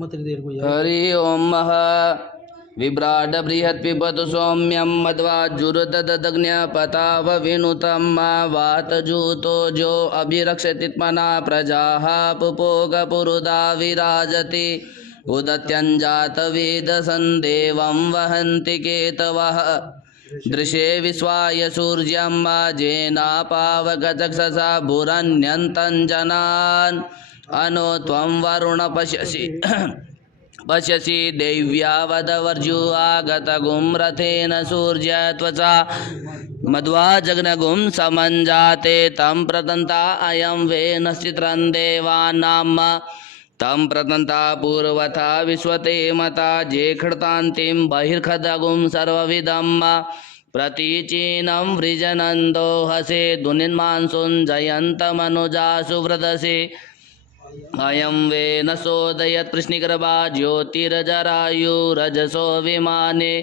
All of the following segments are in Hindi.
हरि ओम मह विभ्राट बृहत् पिबतु सौम्यं मध्वाजुरुददग्न्यपताव विनुतं मा वातजूतो जो अभिरक्षतित्मना प्रजाः पुपोगपुरुदा विराजति उदत्यञ्जातवेदसन्देवं वहन्ति केतवः दृशे विश्वाय सूर्यं जेनापावगचक्षसा भुरन्यन्तञ्जनान् अनो त्वं वरुण पश्यसि पश्यसि देव्या वदवर्जु आगतगुं रथेन सूर्य त्वचा मध्वा जग्नगुं समञ्जाते तं प्रतन्ता अयं वेनश्चित्रं देवानां तं प्रतन्ता पूर्वथा विश्वते मता जेखृतान्तिं बहिर्खदगुं सर्वविदं प्रतीचीनं वृजनन्दो हसे दुनिन्मांसुञ्जयन्तमनुजासु व्रतसे अयं वेनसोदयत् कृष्णिगर्भा ज्योतिरजरायुरजसो विमाने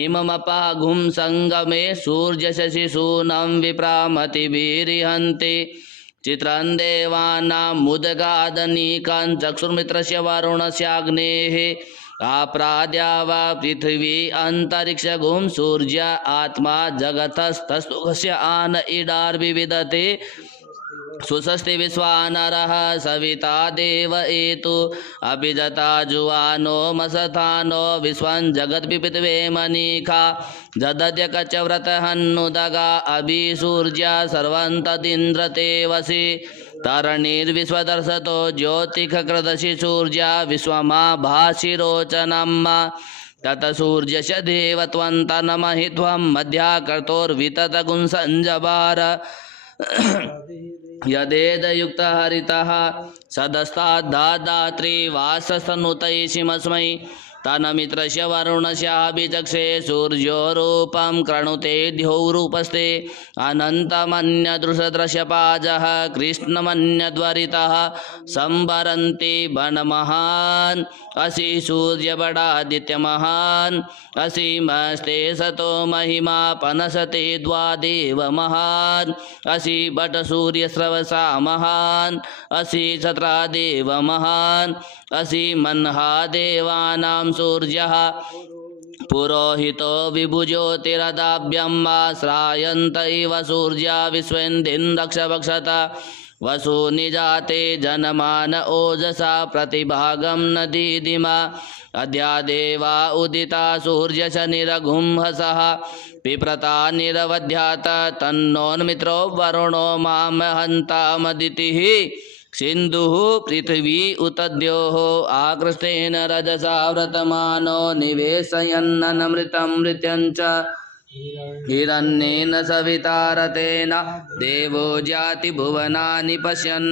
इममपाघुं सङ्गमे सूर्यशशिसूनं विप्रामतिभिरिहन्ति चित्रं देवानां मुदगादनीकान् चक्षुर्मित्रस्य वरुणस्याग्नेः आप्राद्या वा पृथिवी अन्तरिक्षगुं सूर्य आत्मा जगतस्तस्तुकस्य आन इडार्विविदते सुषस्ति विश्वानरः सविता देव एतु अभिजता जुवानो मसथानो विश्वं जगद्विपितवे मनीखा जदद्य कचव्रतहन्नुदगा अभिसूर्या सर्वं तदिन्द्रते वसि तरणीर्विश्वदर्शतो ज्योतिखकृदशि सूर्या विश्वमा भाषिरोचनं तत सूर्यश देवत्वन्तनमहित्वं मध्याकर्तोर्विततगुं सञ्जबार यदेदयुक्तहरितः सदस्ताद्दात्री वासस्तनुतैषिमस्मै तन्मित्रस्य वरुणस्याभिचक्षे सूर्यो रूपं कृणुते द्यौरूपस्ते अनन्तमन्यदृशदृश्यपाजः कृष्णमन्यद्वरितः संवरन्ति वनमहान् असि सूर्यबडादित्यमहान् असीमस्ते सतो महिमा पनसते द्वादेव महान् असि बटसूर्यस्रवसा महान् असि छत्रादेव महान् असि मन्हा देवानां सूर्यः पुरोहितो विभुज्योतिरदाभ्यं श्रायन्त इव सूर्या विश्वेन्दिन्द्रक्षभक्षत वसूनिजाते जनमान ओजसा प्रतिभागं न दीदिमा अद्या देवा उदिता सूर्यशनिरघुंहसः पिप्रता निरवध्यात तन्नोन्मित्रो वरुणो मामहन्तामदितिः सिन्धुः पृथिवी उत द्योः आकृष्टेन रजसा व्रतमानो निवेशयन्नमृतं मृत्यञ्च हिरण्येन सविता रतेन देवो जाति भुवनानि पश्यन्।